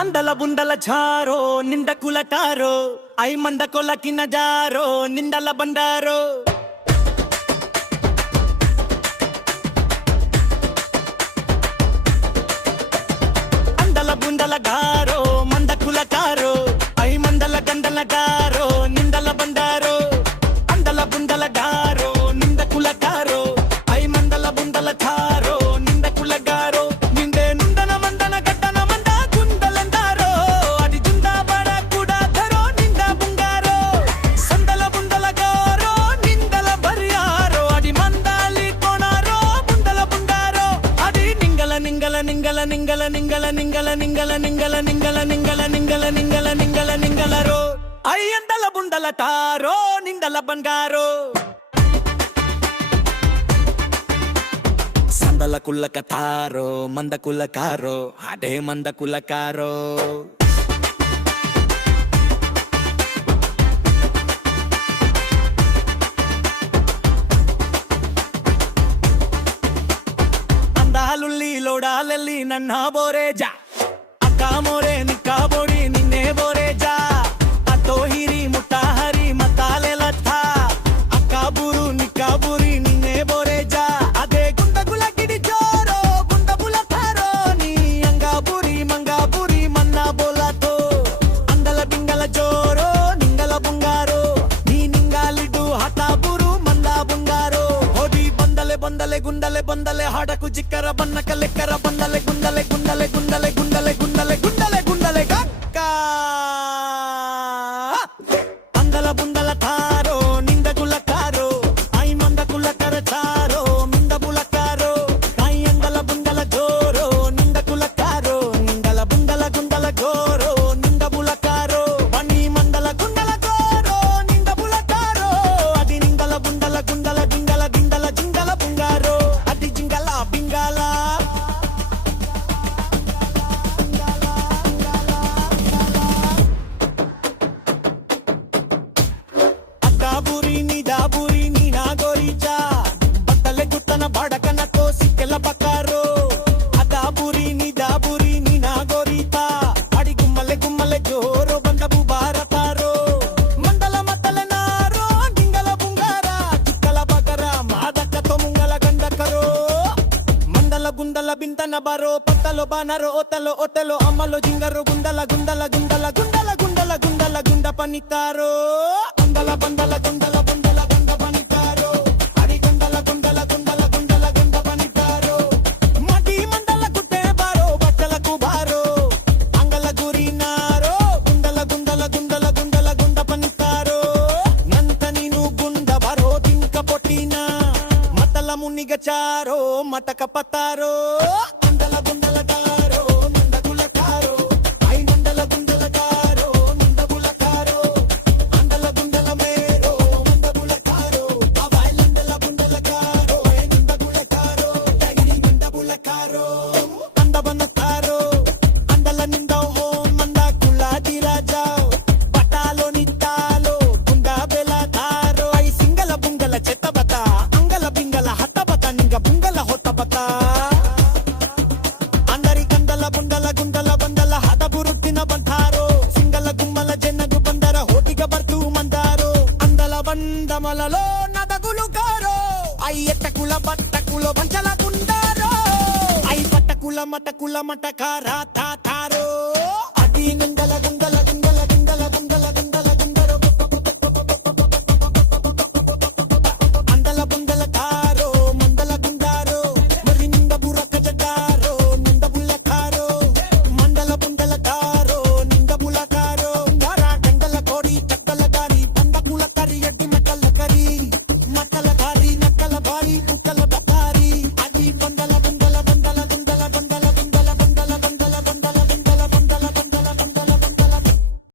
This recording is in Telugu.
అందల బుందల ఝారో నిండ కులటారో ఐ మంద కొలకిన జారో నిండల బండారో అందల బుందల గారో మంద కులటారో ఐ మందల గండల గారో నిండల బండారో అందల బుందల గారో నిండ కులటారో ఐ మందల బుందల ఝారో నిండ కులగారో నిండే నుండన మందన గడ్డన మంద గుండలందారో అది జుంద బడ కూడా ధరో నిండ బుంగారో సందల బుందల గారో నిండల బర్యారో అది మందాలి కొనారో బుందల బుంగారో అది నింగల నింగల నింగల నింగల నింగల నింగల నింగల నింగల నింగల నింగల నింగల నింగల నింగల నింగలరో అయ్యందల బుందల తారో నిండల బంగారో సందల కుల్లక తారో మంద కులకారో అదే మంద కులకారో అందాలుల్లి లోడాలెల్లి నన్న బోరేజా అక్క మోరే నిక్క బోడి నిన్నే బోరేజా అతో ಹಿರಿ ಮುಟ್ಟ ಹರಿ ಮತ್ತಾಲೆ ಲತ್ತ ಅಕ್ಕ ಬುರು ನಿಕ್ಕ ಬುರಿ ನಿನ್ನೆ ಬೋರೇಜಾ ಅದೇ ಗುಂಡಗುಲ ಗಿಡಿ ಜೋರೋ ಗುಂಡಬುಲ ತಾರೋ ನೀ ಅಂಗ ಬುರಿ ಮಂಗ ಬುರಿ ಮನ್ನ ಬೋಲಾತೋ ಅಂದಲ ಬಿಂಗಲ ಜೋರೋ ನಿಂಗಲ ಬುಂಗಾರೋ ನೀ ನಿಂಗಾಲಿಡು ಹಠ ಬುರು ಮಂದ ಬುಂಗಾರೋ ಹೋದಿ ಬಂದಲೆ ಬಂದಲೆ ಗುಂಡಲೆ ಬಂದಲೆ ಹಾಡಕು ಜಿಕ್ಕರ ಬನ್ನಕ ಲೆಕ್ಕರ ಬಂದಲೆ ಗುಂಡಲೆ ಗುಂಡಲೆ ಗುಂಡಲೆ ಗುಂಡಲೆ ಗುಂಡಲೆ ಗುಂಡಲೆ ಗುಂಡಲೆ ಗಕ್ಕ అందల బుందల తారో నింద గులకారో ఐ మంద కులకర చారో మింద బులకారో ఐ అందల బుందల జోరో నింద కులకారో నిందల బుందల గుందల గోరో నింద బులకారో వన్ని మందల గుండల గోరో నింద బులకారో అది నిందల బుందల గుందల గింగల గిందల జింగల బుంగారో అది జింగల బింగాల దాబురి నీ దాబురి నీ నా గోరిచా బట్టలే గుట్టన బడకన కోసికెల బకారో అదాబురి నీ దాబురి నీ నా గోరితా అడి గుమ్మలే గుమ్మలే జోరో బందబు భారతారో మందల మతల నారో గింగల బుంగారా చుక్కల బకర మాదక్కతో ముంగల గండకరో మందల గుందల బింతన బరో పత్తలో బానరో ఓతలో ఓతలో అమ్మలో జింగరో గుందల గుందల గుందల గుందల గుందల గుందల గుండ పనితారో గుందల బందల గుందల బందల గంగ పనితారో అడి గుందల గుందల గుందల గుందల గంగ పనితారో మడి మండల గుట్టే బారో బట్టలకు బారో అంగల గురి నారో గుందల గుందల గుందల గుందల గుండ పనితారో నంత నీను గుండ బరో దింక పొట్టినా మతల మునిగ చారో మటక పతారో అందల గుందల దారో నంద గులకారో ఐ నందల గుందల దారో నంద గులకారో అందల గుందల మేరో మంద గులకారో అవాయ్ నందల గుందల కారో ఐ నంద గులకారో తగిని నంద గులకారో అందబన తారో అందల నింద హో మంద కులాది రాజా బటాలో నిత్తాలో గుండా బెల తారో ఐ సింగల బుంగల చెత్తబత అంగల బింగల హతబత నింగ బుంగల హొత్తబత అందరి కందల బుండల గుండల బందల హతబురుట్టిన బంటారో Singala Gummala జన్నగు బందర హోటిగ berth మందారో అందల బందమలలో నదగులు కారో I ఎట్టకుల బట్టకుల బంచల గుండారో I పట్టకుల మటకుల మటకారా తాతారో అడి నిందల గుందల